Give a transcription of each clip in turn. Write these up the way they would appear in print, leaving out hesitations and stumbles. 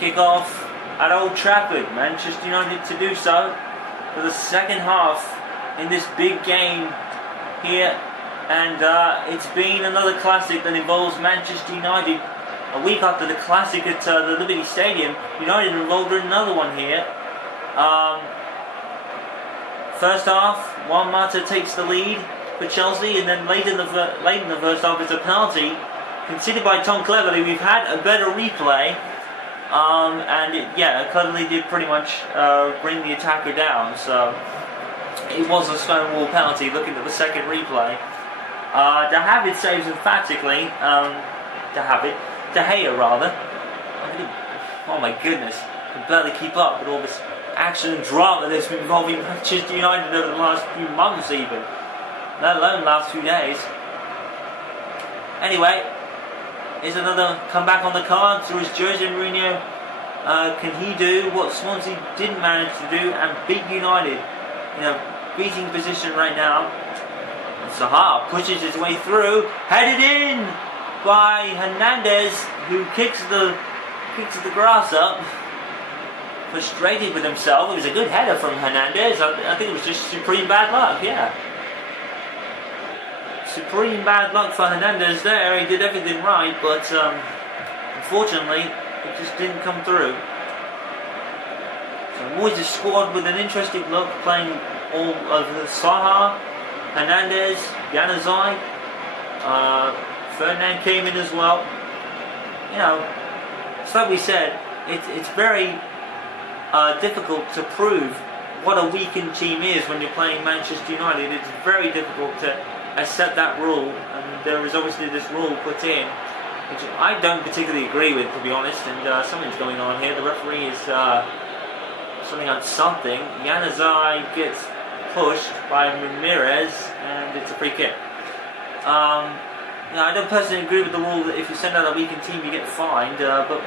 kick-off at Old Trafford. Manchester United to do so for the second half in this big game here. And it's been another classic that involves Manchester United. A week after the classic at the Liberty Stadium, United involved in another one here. First half, Juan Mata takes the lead for Chelsea, and then late in the first half, it's a penalty conceded by Tom Cleverley. We've had a better replay, and Cleverley did pretty much bring the attacker down. So it was a stonewall penalty. Looking at the second replay, David saves emphatically. De Gea rather. Oh my goodness, I can barely keep up with all this action and drama that's been involving Manchester United over the last few months even, let alone last few days. Anyway, is another comeback on the cards, or is Jose Mourinho, can he do what Swansea didn't manage to do and beat United in a beating position right now? And Zaha pushes his way through, headed in by Hernandez, who kicks the grass up. Frustrated with himself. It was a good header from Hernandez. I think it was just supreme bad luck, yeah. Supreme bad luck for Hernandez there. He did everything right, but unfortunately, it just didn't come through. So Moyes' squad with an interesting look, playing all of the Zaha, Hernandez, Januzaj, Ferdinand came in as well. You know, it's like we said, it's very difficult to prove what a weakened team is when you're playing Manchester United. It's very difficult to accept that rule, and there is obviously this rule put in, which I don't particularly agree with, to be honest, and something's going on here. The referee is something on something. Januzaj gets pushed by Ramirez, and it's a free kick. I don't personally agree with the rule that if you send out a weakened team you get fined, but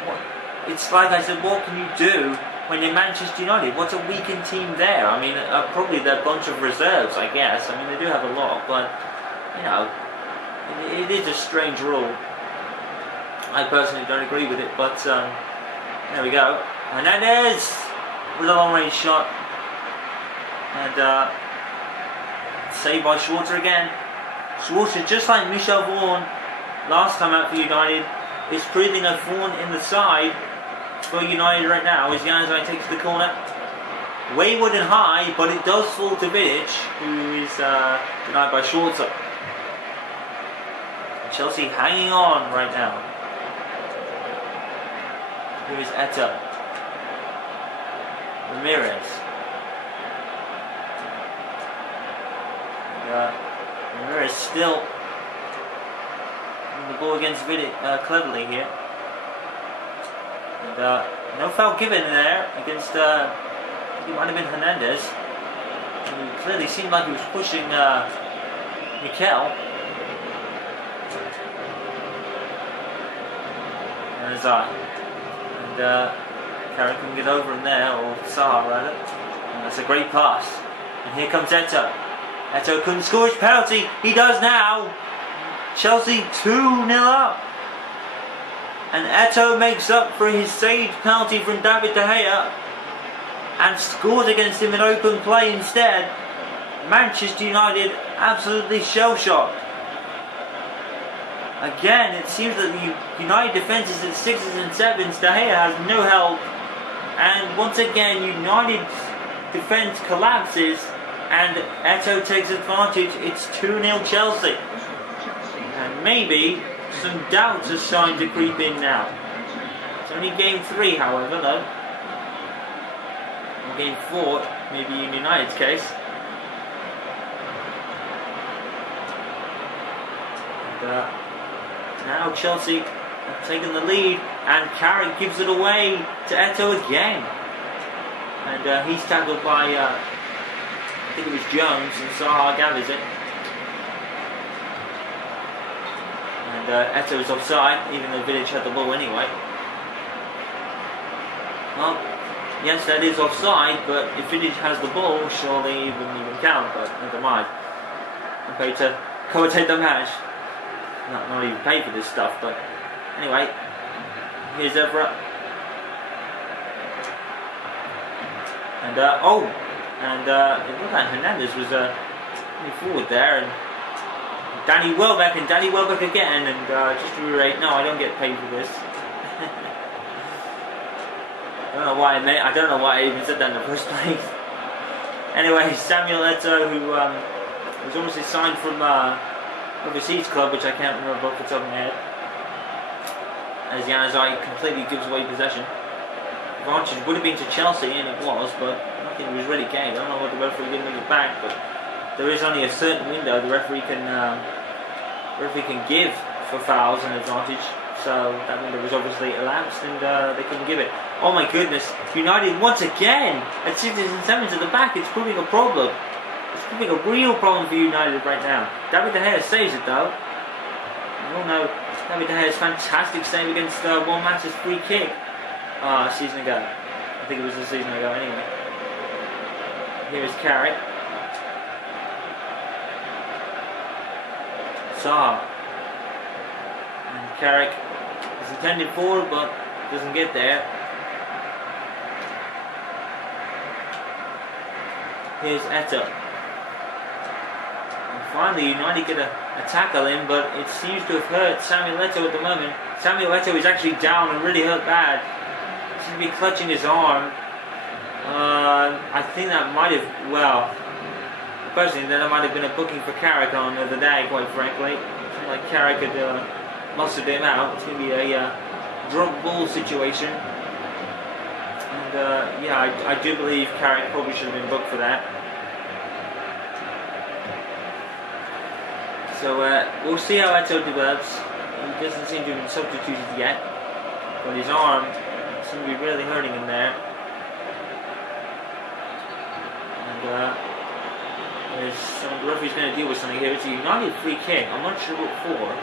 it's like I said, what can you do when you're Manchester United? What's a weakened team there? I mean, probably they're a bunch of reserves, I guess. I mean, they do have a lot, but, you know, it is a strange rule. I personally don't agree with it, but there we go. Hernandez with a long-range shot, and saved by Schwarzer again. Schwarzer, just like Michel Vaughan last time out for United, is proving a thorn in the side for United right now as Januzaj takes the corner. Wayward and high, but it does fall to Vidic, who is denied by Schwarzer. Chelsea hanging on right now. Here is Etta. Ramirez. Ramirez still in the ball against Vidic cleverly here. And no foul given there against, I think it might have been Hernandez. He clearly seemed like he was pushing Mikel. And Carrick can get over him there, or Zaha rather. And that's a great pass. And here comes Eto'o. Eto'o couldn't score his penalty. He does now. Chelsea 2-0 up. And Eto'o makes up for his saved penalty from David De Gea and scores against him in open play instead. Manchester United absolutely shell-shocked. Again, it seems that the United defence is at 6s and 7s. De Gea has no help. And once again, United's defence collapses and Eto'o takes advantage. It's 2-0 Chelsea. And maybe some doubts are starting to creep in now. It's only game 3, however, though. Or game 4, maybe in United's case. And, now Chelsea have taken the lead, and Carrick gives it away to Eto'o again. And he's tackled by, I think it was Jones, and Zaha gathers it. And Eto'o is offside, even though Vidic had the ball anyway. Well, yes, that is offside, but if Vidic has the ball, surely it wouldn't even count, but never mind. I'm paid to commentate the match. Not even paid for this stuff, but anyway, here's Evra. And it looked like Hernandez was moving forward there, and Danny Welbeck again, and just to reiterate, no, I don't get paid for this. I don't know why I even said that in the first place. Anyway, Samuel Eto'o, who was obviously signed from overseas club, which I can't remember off the top of my head, as Januzaj completely gives away possession. Advantage would have been to Chelsea, and it was, but nothing was really gained. I don't know what the referee didn't make it back, but there is only a certain window the referee can give for fouls and advantage. So that window was obviously elapsed, and they couldn't give it. Oh my goodness! United once again at 6-7 at the back. It's proving a problem. It's proving a real problem for United right now. David De Gea saves it though. You all know David De Gea's fantastic save against Juan Mata's free kick a season ago. I think it was a season ago anyway. Here is Carrick. Saw. And Carrick is intended forward but doesn't get there. Here's Eto'o. And finally United get a tackle in, but it seems to have hurt Samuel Eto'o at the moment. Samuel Eto'o is actually down and really hurt bad. He seems to be clutching his arm. I think that might have, well, personally, that might have been a booking for Carrick on the other day, quite frankly. It seemed like Carrick had mustered him out. It's going to be a drop ball situation. And yeah, I do believe Carrick probably should have been booked for that. So we'll see how Eto'o develops. He doesn't seem to have been substituted yet, but his arm seems to be really hurting him there. And the referee's going to deal with something here. It's a United free kick. I'm not sure what for.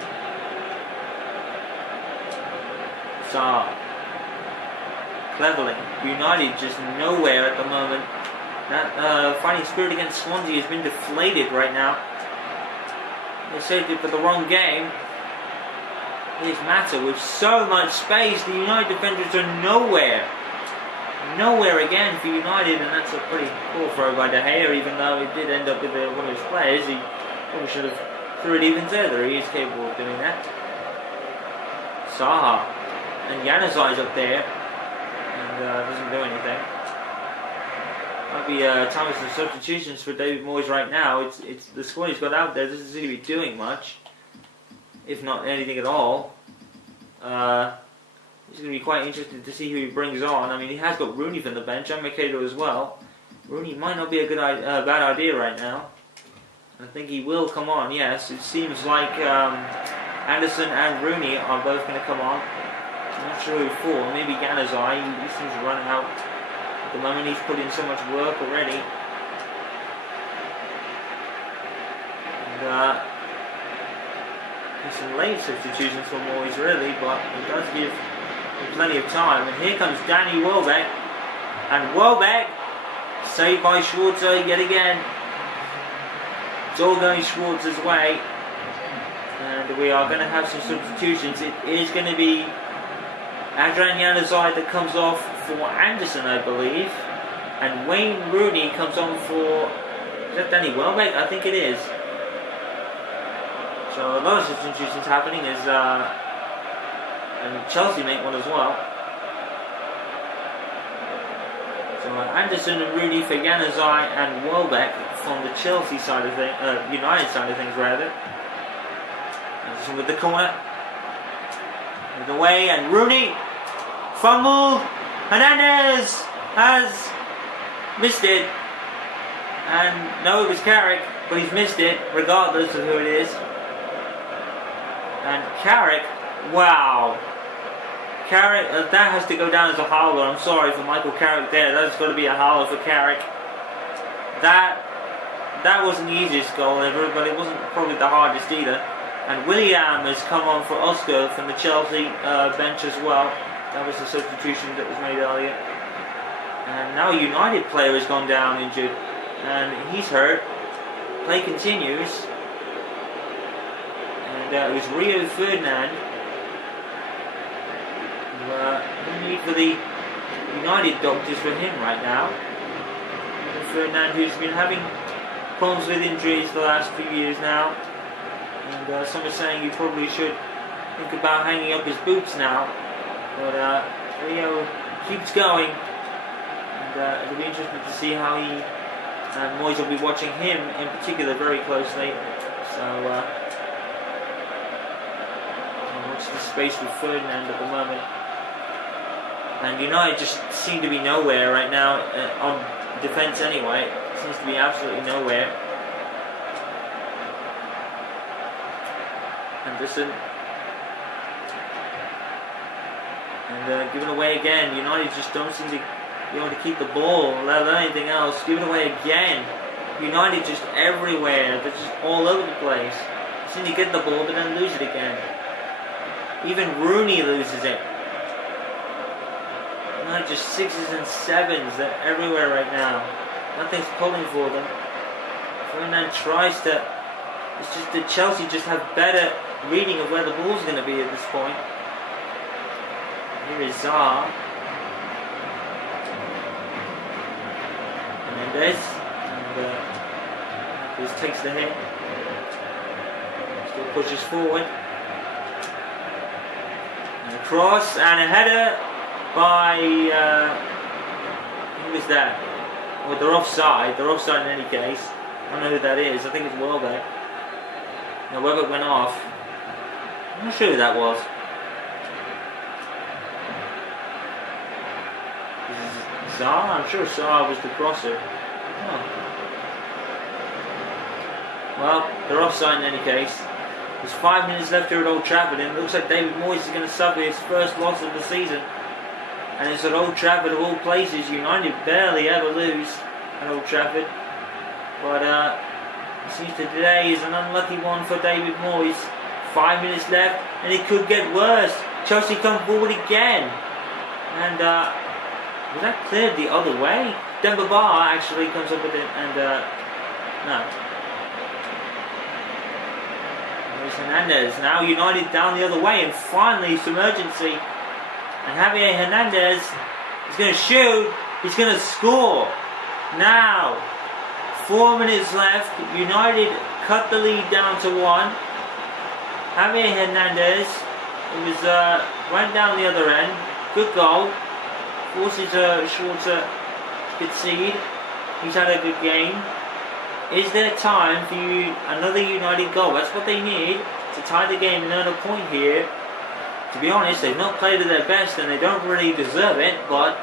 Saar. Cleverly. United just nowhere at the moment. That fighting spirit against Swansea has been deflated right now. They saved it for the wrong game. Here's Mata with so much space. The United defenders are nowhere. Nowhere again for United, and that's a pretty poor throw by De Gea, even though it did end up with one of his players. He probably should have threw it even further. He is capable of doing that. Saha. And Januzaj up there, and doesn't do anything. Might be time for some substitutions for David Moyes right now. It's the squad he's got out there doesn't seem to be doing much, if not anything at all. It's going to be quite interesting to see who he brings on. I mean, he has got Rooney from the bench and Mercado as well. Rooney might not be a bad idea right now. I think he will come on. Yes, it seems like Anderson and Rooney are both going to come on. I'm not sure who for. Maybe Januzaj. He seems to run out. At the moment, he's put in so much work already. And there's some late substitutions for Moyes, really, but it does give him plenty of time. And here comes Danny Welbeck. And Welbeck, saved by Schwarzer yet again. It's all going Schwarzer's way. And we are going to have some substitutions. It is going to be Adrian Januzaj that comes off for Anderson, I believe, and Wayne Rooney comes on for, is that Danny Welbeck? I think it is. So a lot of substitutions happening as and Chelsea make one as well. So Anderson and Rooney for Januzaj and Welbeck from the Chelsea side of things, United side of things rather. Anderson with the corner. The way, and Rooney fumble. Hernandez has missed it, and no, it was Carrick, but he's missed it regardless of who it is. And Carrick, wow, Carrick, that has to go down as a howler. I'm sorry for Michael Carrick there. That's got to be a howler for Carrick. That wasn't the easiest goal ever, but it wasn't probably the hardest either. And William has come on for Oscar from the Chelsea bench as well. That was the substitution that was made earlier. And now a United player has gone down injured. And he's hurt. Play continues. And it was Rio Ferdinand. No need for the United doctors for him right now. Ferdinand, who's been having problems with injuries the last few years now. And some are saying he probably should think about hanging up his boots now. But Leo keeps going. And it'll be interesting to see how he and Moyes will be watching him in particular very closely. So watch the space with Ferdinand at the moment. And United just seem to be nowhere right now on defence anyway. It seems to be absolutely nowhere. Anderson. And given away again. United just don't seem to be able to keep the ball, let alone anything else. Give it away again. United just everywhere. They're just all over the place. They seem to get the ball but then lose it again. Even Rooney loses it. United just 6s and 7s. They're everywhere right now. Nothing's pulling for them. Ferdinand tries to... It's just that Chelsea just have better reading of where the ball's going to be at this point. Here is Zaha. Mendes, and just takes the hit, still pushes forward, and a cross and a header by who is that? Well, they're offside in any case. I don't know who that is. I think it's Welbeck. Now Welbeck went off. I'm not sure who that was. Zaha? I'm sure Zaha was the crosser. Oh. Well, they're offside in any case. There's 5 minutes left here at Old Trafford, and it looks like David Moyes is going to suffer his first loss of the season. And it's at Old Trafford of all places. United barely ever lose at Old Trafford. But it seems that today is an unlucky one for David Moyes. 5 minutes left, and it could get worse. Chelsea come forward again. And was that cleared the other way? Demba Ba actually comes up with it, and no. There's Hernandez. Now United down the other way, and finally some urgency. And Javier Hernandez is going to shoot. He's going to score. Now, 4 minutes left. United cut the lead down to 1. Javier Hernandez, it was right down the other end. Good goal. Forces Schwarzer to concede. He's had a good game. Is there time for another United goal? That's what they need to tie the game and earn a point here. To be honest, they've not played at their best and they don't really deserve it, but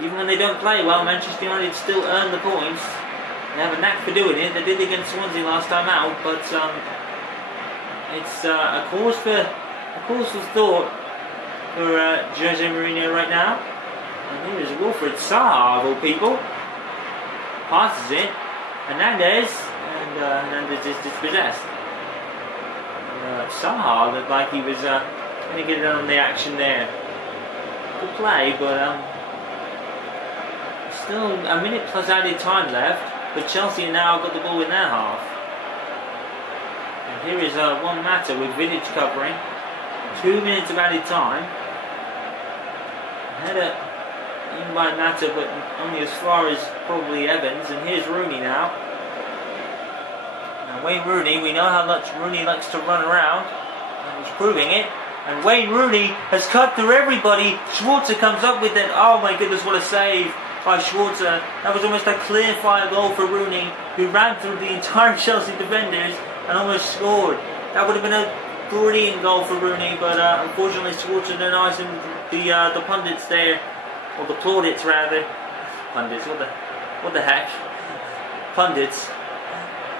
even when they don't play well, Manchester United still earn the points. They have a knack for doing it. They did it against Swansea last time out, but it's a cause for thought for Jose Mourinho right now. And here is Wilfried Zaha, of all people. Passes it. Hernandez, and Hernandez is dispossessed. Zaha looked like he was going to get it on the action there. Good play, but still a minute plus added time left. But Chelsea now got the ball in their half. And here is Juan Mata with Vidic covering. 2 minutes of added time. Header in by Mata, but only as far as probably Evans. And here's Rooney now. Now Wayne Rooney, we know how much Rooney likes to run around. And he's proving it. And Wayne Rooney has cut through everybody. Schwarzer comes up with it. Oh my goodness, what a save by Schwarzer. That was almost a clear fire goal for Rooney, who ran through the entire Chelsea defenders and almost scored. That would have been a brilliant goal for Rooney, but unfortunately Schwarzer denies him the pundits there, or the plaudits rather. Pundits, what the heck? Pundits.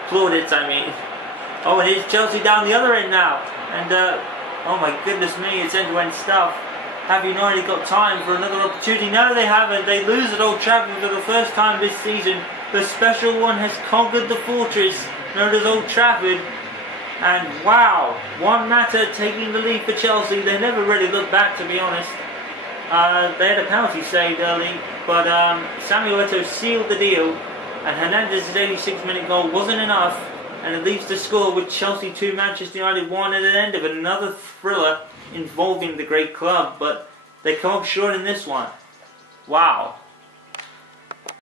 Plaudits, I mean. Oh, and here's Chelsea down the other end now. And oh my goodness me, it's end-to-end stuff. Have United got time for another opportunity? No, they haven't. They lose at Old Trafford for the first time this season. The special one has conquered the fortress known as Old Trafford. And wow, Juan Mata taking the lead for Chelsea. They never really looked back, to be honest. They had a penalty saved early, but Samuel Eto'o sealed the deal. And Hernandez's 86-minute goal wasn't enough. And it leaves the score with Chelsea 2, Manchester United 1 at the end of another thriller involving the great club. But they come up short in this one. Wow.